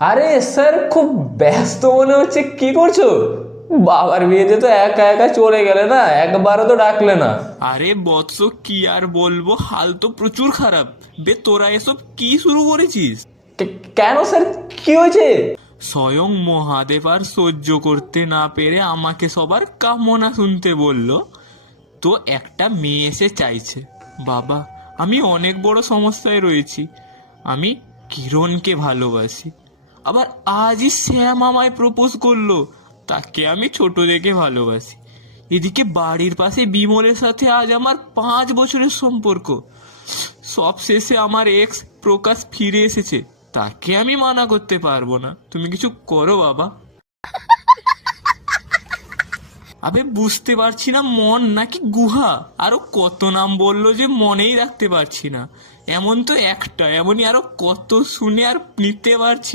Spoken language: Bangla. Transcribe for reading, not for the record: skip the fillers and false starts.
আরে স্যার, খুব ব্যস্ত মনে হচ্ছে, কি করছো? বাবার বিয়েতে তো একা একা চলে গেলে না, একবারও তো ডাকলে না। আরে বৎস, কি আর বলবো, হাল তো প্রচুর খারাপ। বে তোরা এসব কি শুরু করেছিস? কেন স্যার, কি হয়েছে? স্বয়ং মহাদেব আর সহ্য করতে না পেরে আমাকে সবার কামনা শুনতে বলল। তো একটা মেয়ে এসে চাইছে। বাবা, আমি অনেক বড় সমস্যায় রয়েছি। আমি কিরণকে ভালোবাসি। আবার আজই শ্যাম আমায় প্রপোজ করলো। তাকে আমি ছোট দেখে ভালোবাসি। এদিকে বাড়ির পাশে বিমলের সাথে আজ আমার 5 বছরের সম্পর্ক। সব শেষে আমার এক্স প্রকাশ ফিরে এসেছে। তাকে আমি মানা করতে পারবো না। তুমি কিছু করো বাবা। আবে বুঝতে পারছি না মন নাকি গুহা। আরো কত নাম বললো যে মনেই রাখতে পারছি না। এমন তো একটা, এমনই আরো কত শুনে আর নিতে পারছি